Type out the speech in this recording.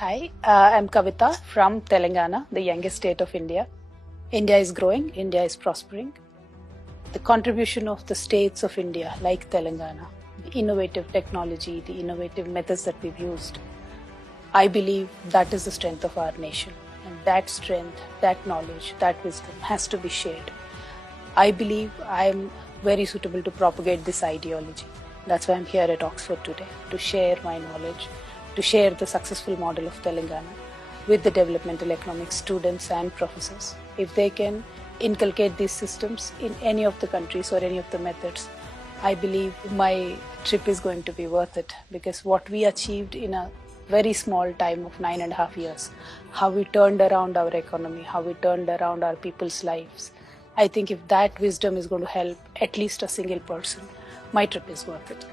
Hi, I'm Kavitha from Telangana, the youngest state of India. India is growing, India is prospering. The contribution of the states of India, like Telangana, the innovative technology, the innovative methods that we've used, I believe that is the strength of our nation. And that strength, that knowledge, that wisdom has to be shared. I believe I'm very suitable to propagate this ideology. That's why I'm here at Oxford today, to share my knowledge, to share the successful model of Telangana with the developmental economics students and professors. If they can inculcate these systems in any of the countries or any of the methods, I believe my trip is going to be worth it, because what we achieved in a very small time of 9.5 years, how we turned around our economy, how we turned around our people's lives, I think if that wisdom is going to help at least a single person, my trip is worth it.